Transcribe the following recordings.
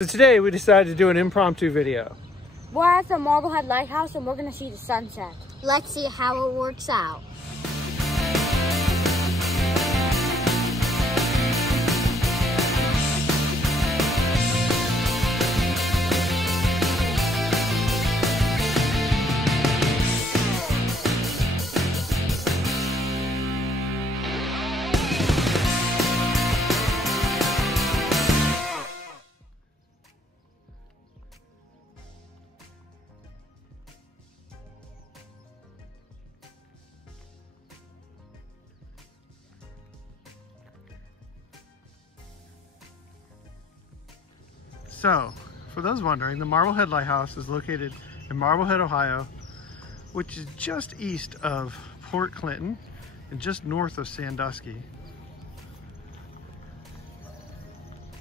So today we decided to do an impromptu video. We're at the Marblehead Lighthouse and we're gonna see the sunset. Let's see how it works out. So, for those wondering, the Marblehead Lighthouse is located in Marblehead, Ohio, which is just east of Port Clinton and just north of Sandusky.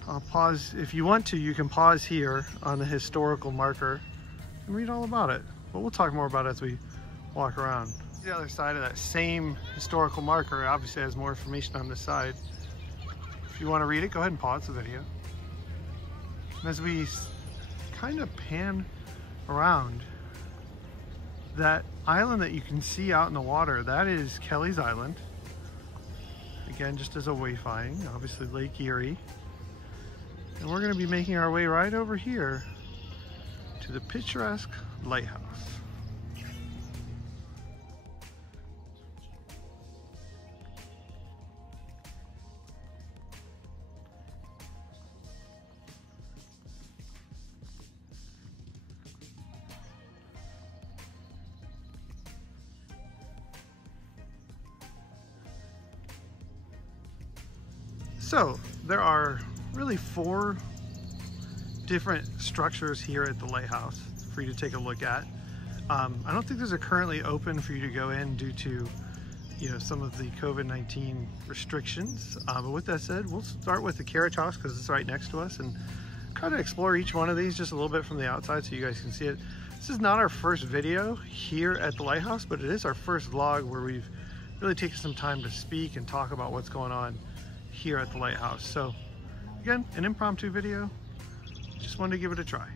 I'll pause. If you want to, you can pause here on the historical marker and read all about it. But we'll talk more about it as we walk around. The other side of that same historical marker obviously has more information on this side. If you want to read it, go ahead and pause the video. As we kind of pan around, that island that you can see out in the water, that is Kelly's Island. Again, just as a wayfinding, obviously Lake Erie. And we're going to be making our way right over here to the picturesque lighthouse. So there are really 4 different structures here at the lighthouse for you to take a look at. I don't think those are currently open for you to go in due to, some of the COVID-19 restrictions. But with that said, we'll start with the carriage house because it's right next to us and kind of explore each one of these just a little bit from the outside so you guys can see it. This is not our first video here at the lighthouse, but it is our first vlog where we've really taken some time to speak and talk about what's going on here at the lighthouse. So again, an impromptu video, just wanted to give it a try.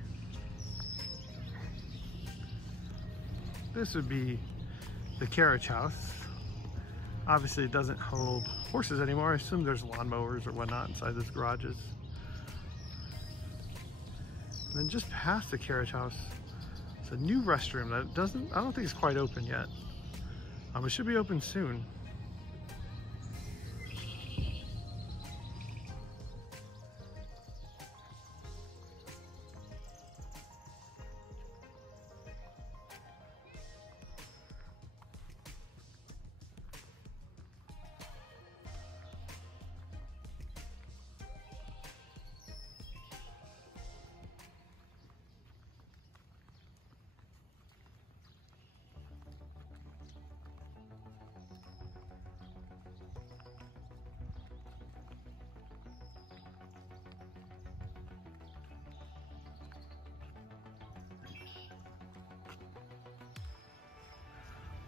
This would be the carriage house. Obviously it doesn't hold horses anymore. I assume there's lawnmowers or whatnot inside those garages. And then just past the carriage house, it's a new restroom that I don't think it's quite open yet. It should be open soon.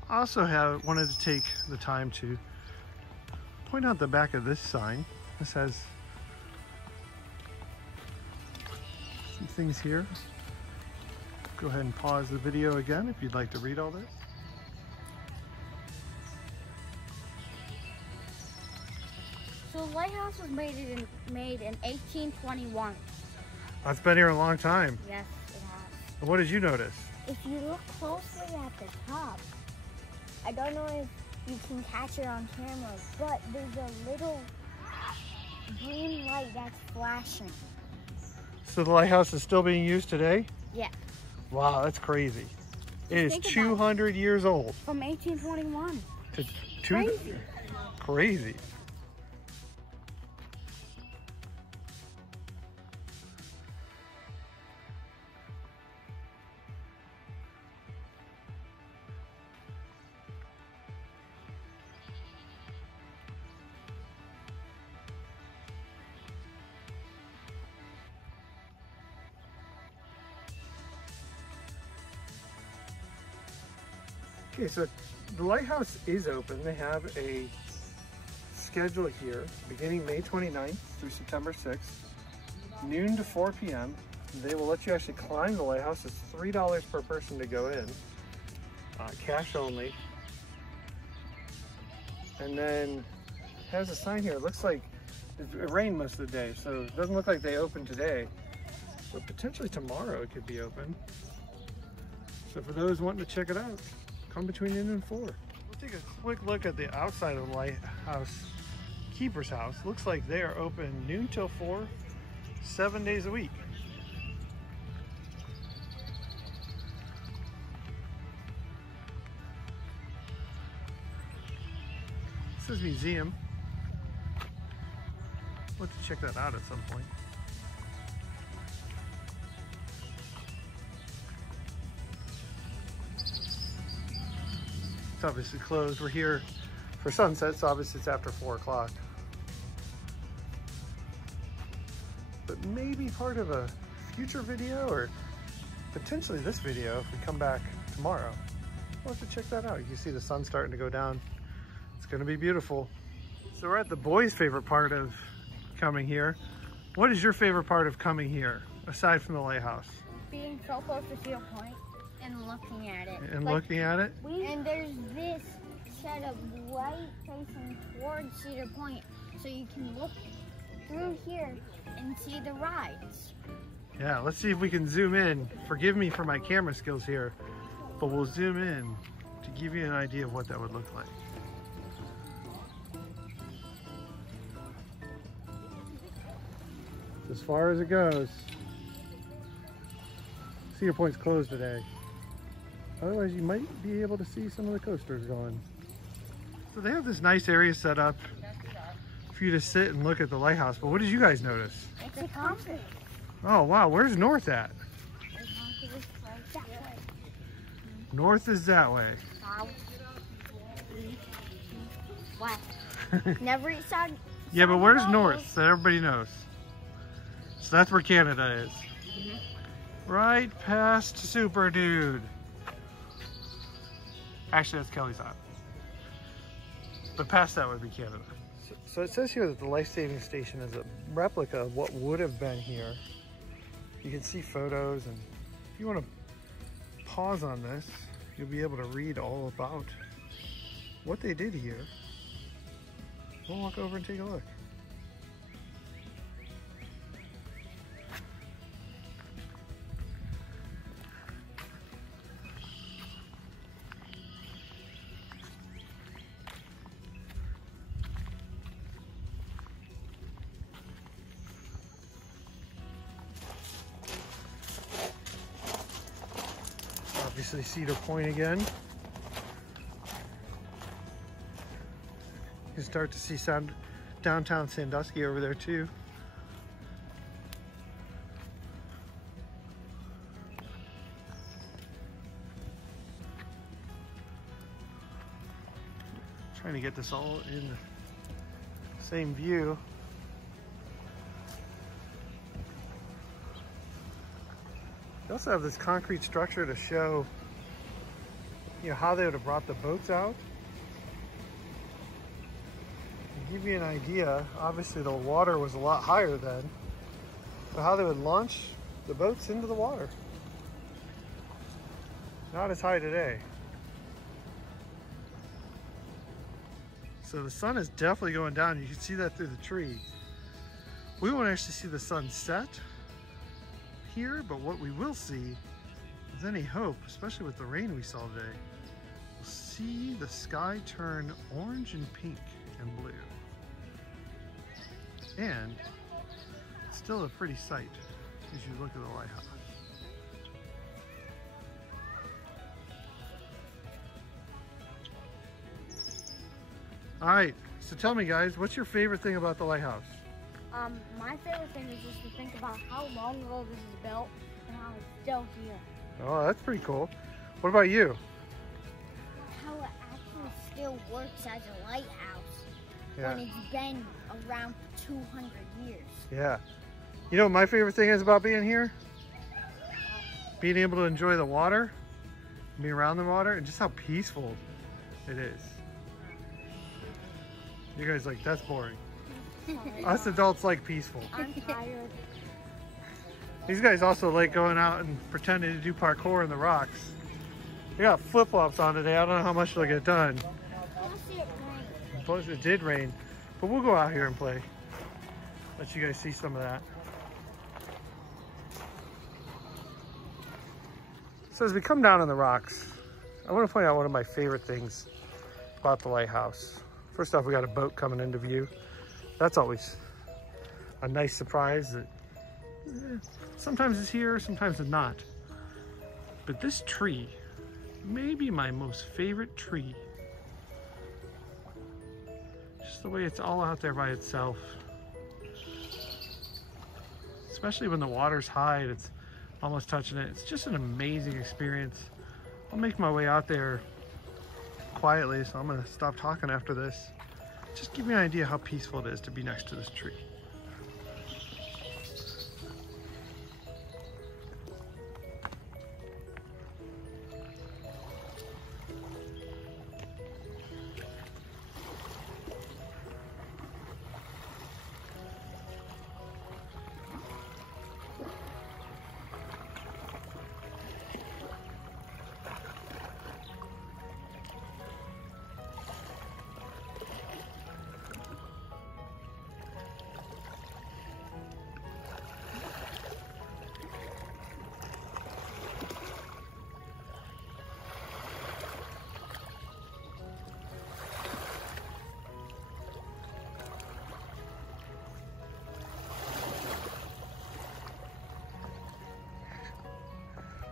I also wanted to take the time to point out the back of this sign. This has some things here. Go ahead and pause the video again if you'd like to read all this. So the lighthouse was made in 1821. It's been here a long time. Yes, it has. And what did you notice? If you look closely at the top, I don't know if you can catch it on camera, but there's a little green light that's flashing. So the lighthouse is still being used today? Yeah. Wow, that's crazy. It is 200 years old. From 1821. Crazy. Crazy. Okay, so the lighthouse is open. They have a schedule here beginning May 29th through September 6th. noon to 4 p.m. They will let you actually climb the lighthouse. It's $3 per person to go in. Cash only. And then it has a sign here. It looks like it rained most of the day, so it doesn't look like they opened today. But potentially tomorrow it could be open. So for those wanting to check it out, come between noon and 4. We'll take a quick look at the outside of the lighthouse keeper's house. Looks like they are open noon till 4, 7 days a week. This is a museum. We'll have to check that out at some point. It's obviously closed. We're here for sunset, so obviously it's after 4 o'clock. But maybe part of a future video, or potentially this video if we come back tomorrow. We'll have to check that out. You can see the sun starting to go down. It's gonna be beautiful. So we're at the boys' favorite part of coming here. What is your favorite part of coming here, aside from the lighthouse? Being so close to Cedar Point and looking at it. And like, looking at it? And there's this set of light facing towards Cedar Point, so you can look through here and see the rides. Yeah, let's see if we can zoom in. Forgive me for my camera skills here, but we'll zoom in to give you an idea of what that would look like. As far as it goes. Cedar Point's closed today. Otherwise, you might be able to see some of the coasters going. So they have this nice area set up for you to sit and look at the lighthouse. But what did you guys notice? It's a compass. Oh, wow. Where's north at? North is that way. South, east, west. Never eat side. Yeah, but where's north? So everybody knows. So that's where Canada is. Right past Super Dude. Actually, that's Kelly's Island. But past that would be Canada. So it says here that the life-saving station is a replica of what would have been here. You can see photos, and if you want to pause on this, you'll be able to read all about what they did here. We'll walk over and take a look. Obviously Cedar Point again. You can start to see downtown Sandusky over there too. Trying to get this all in the same view. They also have this concrete structure to show, you know, how they would have brought the boats out. To give you an idea, obviously the water was a lot higher then, but how they would launch the boats into the water. Not as high today. So the sun is definitely going down. You can see that through the tree. We won't actually see the sun set here, but what we will see, with any hope, especially with the rain we saw today, we'll see the sky turn orange and pink and blue. And it's still a pretty sight as you look at the lighthouse. All right, so tell me guys, what's your favorite thing about the lighthouse? My favorite thing is just to think about how long ago this is built and how it's still here. Oh, that's pretty cool. What about you? How it actually still works as a lighthouse Yeah. when it's been around for 200 years. Yeah. You know what my favorite thing is about being here? Being able to enjoy the water, being around the water, and just how peaceful it is. You guys like, that's boring. Us adults like peaceful. I'm tired. These guys also like going out and pretending to do parkour in the rocks. They got flip-flops on today. I don't know how much they'll get done. Plus it did rain. But we'll go out here and play. Let you guys see some of that. So as we come down on the rocks, I want to point out one of my favorite things about the lighthouse. First off, we got a boat coming into view. That's always a nice surprise that sometimes it's here, sometimes it's not. But this tree may be my most favorite tree. Just the way it's all out there by itself. Especially when the water's high and it's almost touching it. It's just an amazing experience. I'll make my way out there quietly, so I'm gonna stop talking after this. Just give you an idea how peaceful it is to be next to this tree.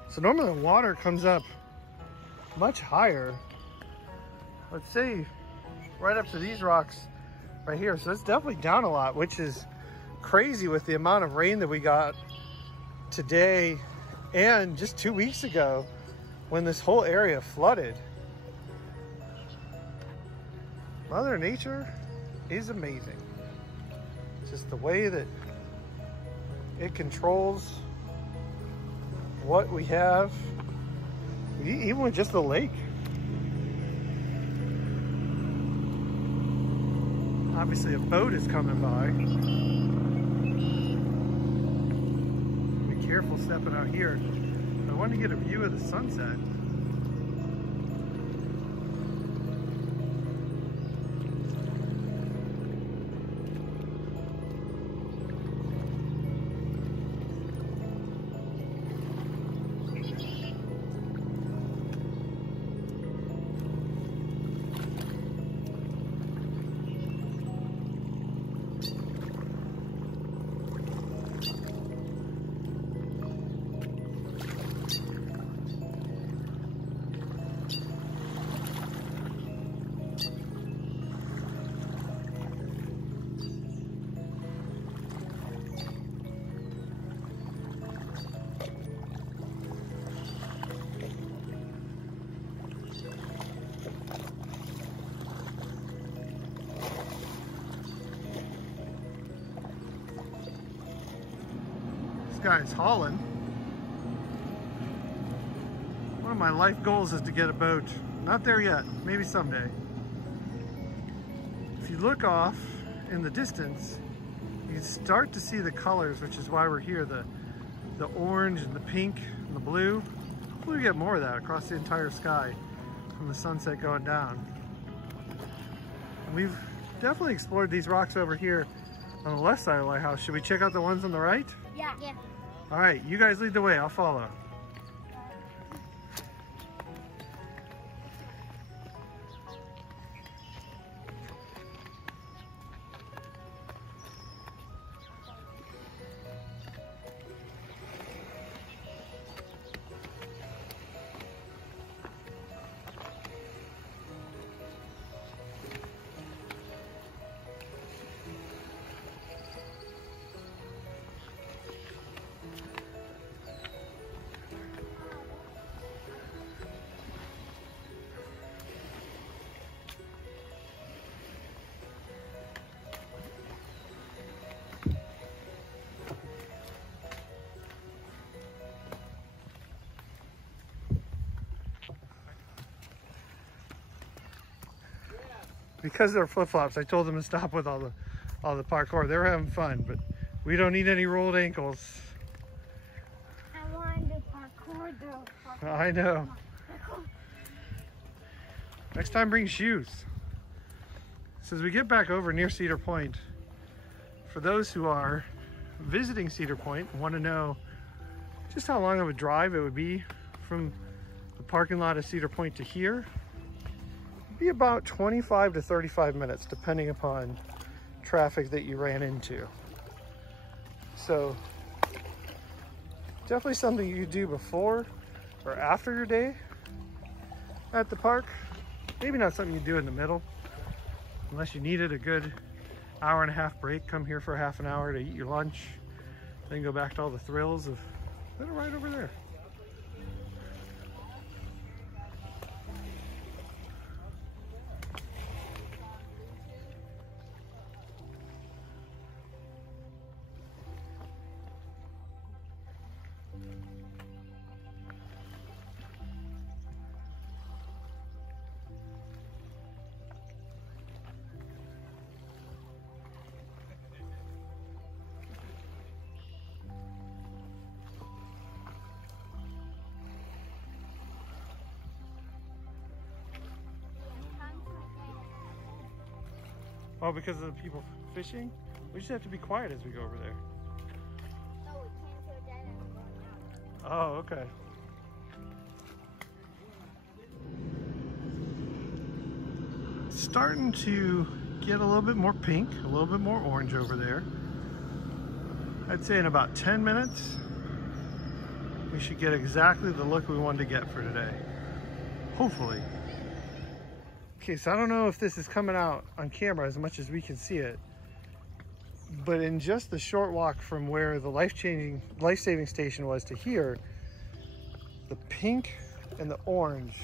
So normally the water comes up much higher. Let's say right up to these rocks right here. So it's definitely down a lot, which is crazy with the amount of rain that we got today and just 2 weeks ago when this whole area flooded. Mother Nature is amazing. Just the way that it controls what we have, even with just the lake. Obviously a boat is coming by. Be careful stepping out here. I want to get a view of the sunset. Guy's hauling. One of my life goals is to get a boat. Not there yet, maybe someday. If you look off in the distance, you can start to see the colors, which is why we're here. The orange and the pink and the blue. Hopefully we get more of that across the entire sky from the sunset going down. And we've definitely explored these rocks over here on the left side of the lighthouse. Should we check out the ones on the right? Yeah. All right, you guys lead the way, I'll follow. Because they're flip-flops, I told them to stop with all the parkour. They were having fun, but we don't need any rolled ankles. hard though. I know. Next time bring shoes. So as we get back over near Cedar Point, for those who are visiting Cedar Point and want to know just how long of a drive it would be from the parking lot of Cedar Point to here, it'd be about 25 to 35 minutes depending upon traffic that you ran into. So definitely something you could do before or after your day at the park. Maybe not something you do in the middle unless you needed a good hour and a half break. Come here for half an hour to eat your lunch, then go back to all the thrills of that are right over there. Oh, because of the people fishing? We just have to be quiet as we go over there. No, we can't go dead end going out. Oh, okay. It's starting to get a little bit more pink, a little bit more orange over there. I'd say in about 10 minutes, we should get exactly the look we wanted to get for today. Hopefully. Okay, so I don't know if this is coming out on camera as much as we can see it, but in just the short walk from where the life-saving station was to here, the pink and the orange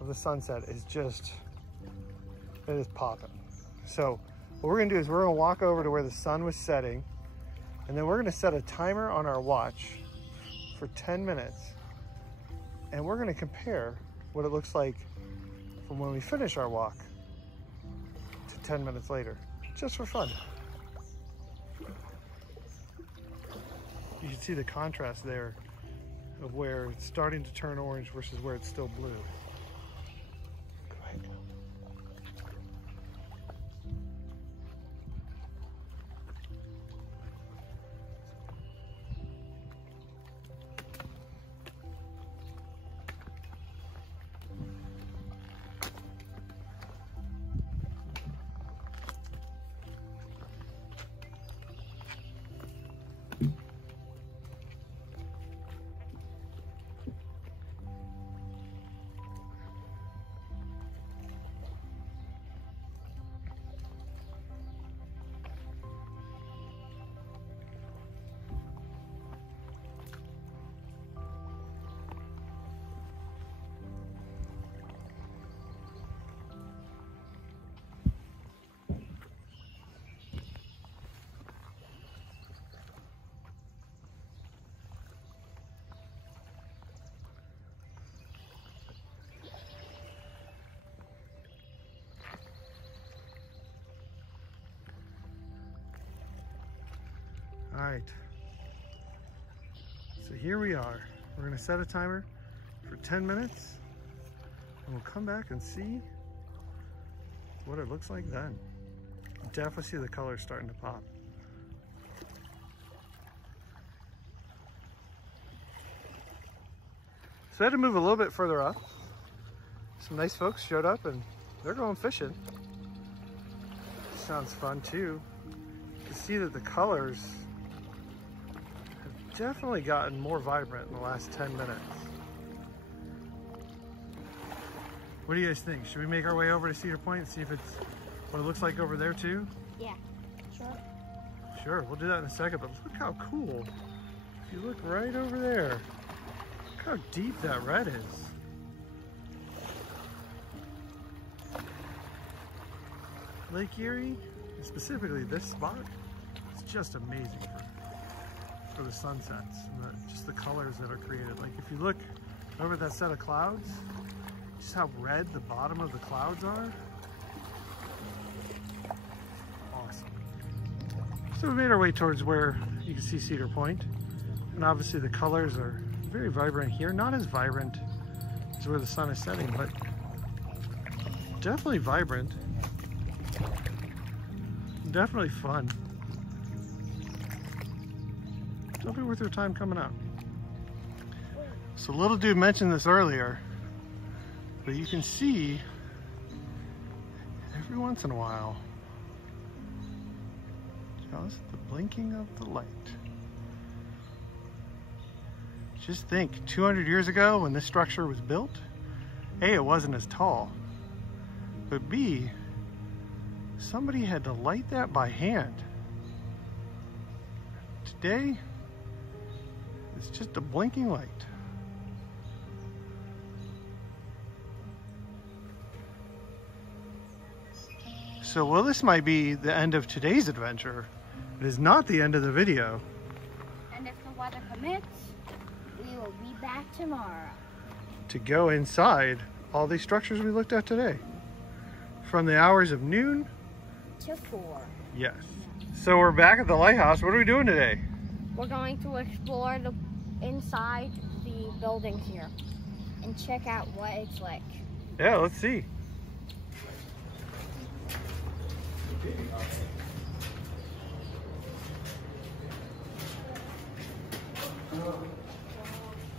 of the sunset is just, it is popping. So what we're gonna do is we're gonna walk over to where the sun was setting, and then we're gonna set a timer on our watch for 10 minutes, and we're gonna compare what it looks like from when we finish our walk to 10 minutes later, just for fun. You can see the contrast there of where it's starting to turn orange versus where it's still blue. Go ahead. All right, so here we are. We're gonna set a timer for 10 minutes and we'll come back and see what it looks like then. Definitely see the colors starting to pop. So I had to move a little bit further up. Some nice folks showed up and they're going fishing. Sounds fun too. You can see that the colors have definitely gotten more vibrant in the last 10 minutes. What do you guys think? Should we make our way over to Cedar Point and see if it's what it looks like over there too? Yeah, sure. Sure, we'll do that in a second, but look how cool. If you look right over there, look how deep that red is. Lake Erie, and specifically this spot, it's just amazing for the sunsets and just the colors that are created. Like if you look over that set of clouds, just how red the bottom of the clouds are. Awesome. So we made our way towards where you can see Cedar Point, and obviously the colors are very vibrant here. Not as vibrant as where the sun is setting, but definitely vibrant. Definitely fun. Definitely worth your time coming out. So little dude mentioned this earlier, but you can see every once in a while just the blinking of the light. Just think, 200 years ago when this structure was built, A, it wasn't as tall, but B, somebody had to light that by hand. Today, it's just a blinking light. So, well, this might be the end of today's adventure. It is not the end of the video. And if the weather permits, we will be back tomorrow to go inside all these structures we looked at today. From the hours of noon to 4. Yes. So we're back at the lighthouse. What are we doing today? We're going to explore the inside the buildings here and check out what it's like. Yeah, let's see.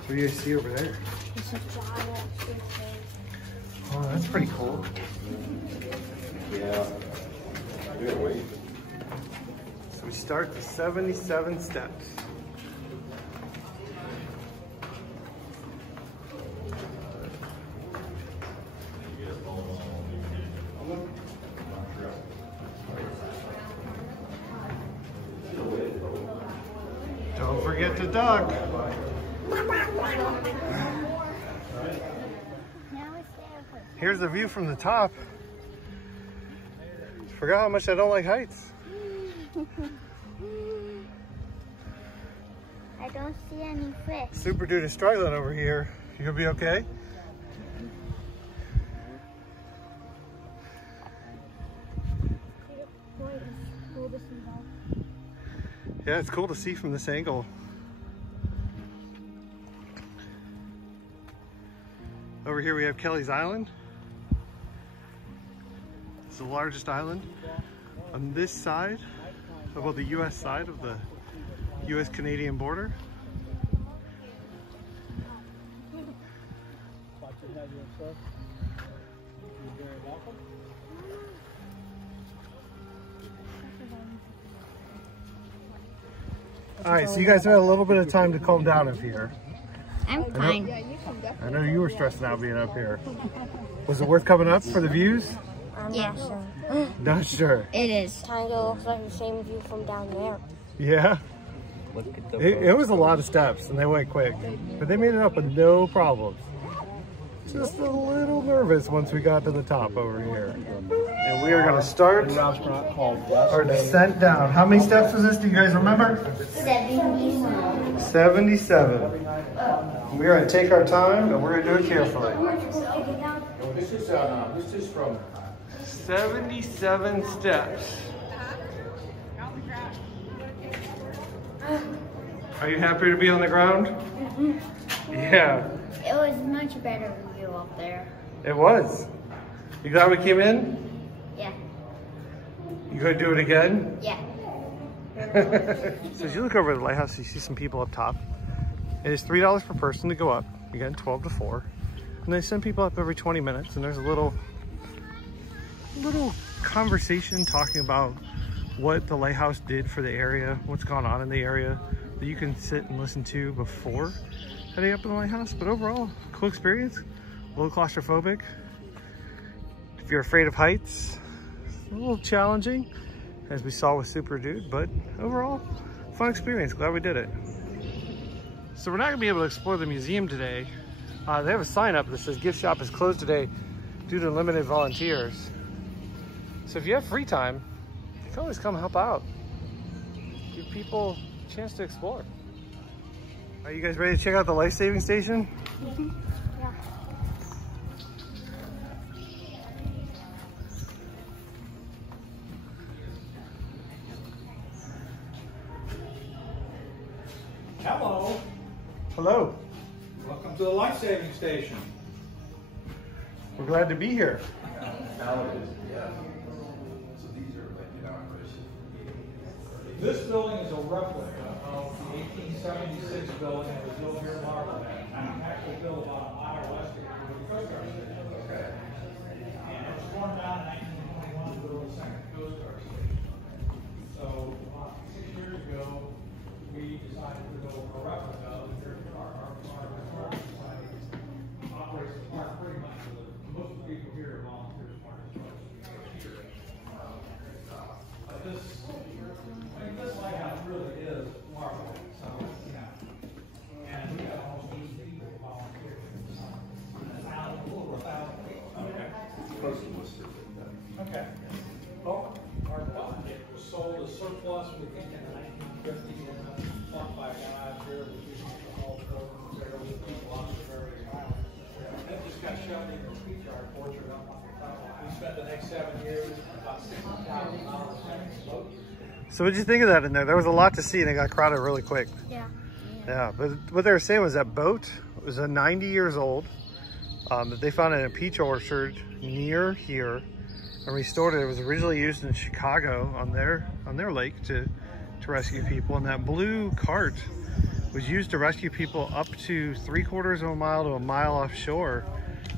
What do you see over there? It's a giant suitcase. Oh, that's pretty cool. Yeah. Good weight. So we start the 77 steps. Don't forget to duck. Here's the view from the top. Forgot how much I don't like heights. I don't see any fish. Super dude is struggling over here. You gonna be okay? Yeah, it's cool to see from this angle. Over here we have Kelly's Island. It's the largest island on this side, well, the U.S. side of the U.S.-Canadian border. All right, so you guys had a little bit of time to calm down up here. I'm fine. I know you were stressing out being up here. Was it worth coming up for the views? Yeah, sure. Not sure. It is. Kind of looks like the same view from down there. Yeah? It was a lot of steps and they went quick, but they made it up with no problems. Just a little nervous once we got to the top over here. And we are going to start our descent down. How many steps was this? Do you guys remember? 77. 77. We're going to take our time and we're going to do it carefully. This is from 77 steps. Are you happy to be on the ground? Mm-hmm. Yeah. It was much better view up there. It was. You glad we came in? Yeah. You gonna do it again? Yeah. So as you look over the lighthouse, you see some people up top. It is $3 per person to go up. Again, 12 to 4. And they send people up every 20 minutes. And there's a little conversation talking about what the lighthouse did for the area, what's gone on in the area, that you can sit and listen to before heading up in the lighthouse. But overall, cool experience, a little claustrophobic. If you're afraid of heights, a little challenging, as we saw with Super Dude, but overall, fun experience. Glad we did it. So we're not gonna be able to explore the museum today. They have a sign up that says gift shop is closed today due to limited volunteers. So if you have free time, you can always come help out. Give people a chance to explore. Are you guys ready to check out the life-saving station? Mm-hmm. Yeah. Hello. Hello. Welcome to the life-saving station. We're glad to be here. Now it is, yeah. So these are like, This building is a replica of the 1876 building that was built here in Marblehead. Actually built about a mile west of here with the Coast Guard Station. Okay. And it was torn down in 1921 to build the second Coast Guard Station. So about 6 years ago, we decided to build a replica of our historical society operates the park pretty much so that most of the people here are volunteers for it. But this lighthouse really is Marblehead. So, yeah. And we got almost 80 people volunteering. A little over 1,000 people. Okay. Close to Worcester. Okay. Well, our budget was sold as surplus, we think, in 1950, and bought by a guy out here, we used the whole building, there were people on the various islands. That just got shoved in the street yard, orchard up on the platform. We spent the next 7 years, about $60,000 selling boats. So what'd you think of that in there? There was a lot to see and it got crowded really quick. Yeah. Yeah, but what they were saying was that boat was a 90 years old that they found in a peach orchard near here and restored it. It was originally used in Chicago on their lake to rescue people, and that blue cart was used to rescue people up to 3/4 of a mile to a mile offshore.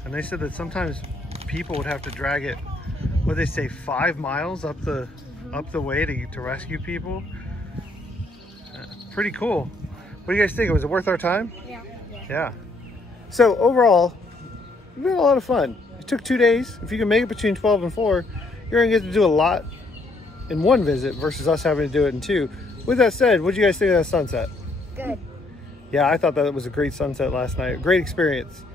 And they said that sometimes people would have to drag it, what they say, 5 miles up the way to rescue people. Pretty cool. What do you guys think? Was it worth our time? Yeah. Yeah. So overall, we had a lot of fun. It took 2 days. If you can make it between 12 and 4, you're gonna get to do a lot in one visit versus us having to do it in 2. With that said, what do you guys think of that sunset? Good. Yeah, I thought that was a great sunset last night. Great experience.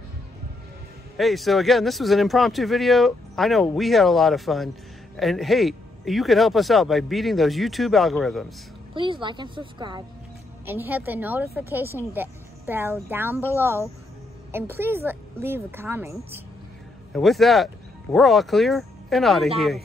Hey, so again, this was an impromptu video. I know we had a lot of fun. And hey, you could help us out by beating those YouTube algorithms. Please like and subscribe and hit the notification bell down below. And please leave a comment. And with that, we're all clear and out of here.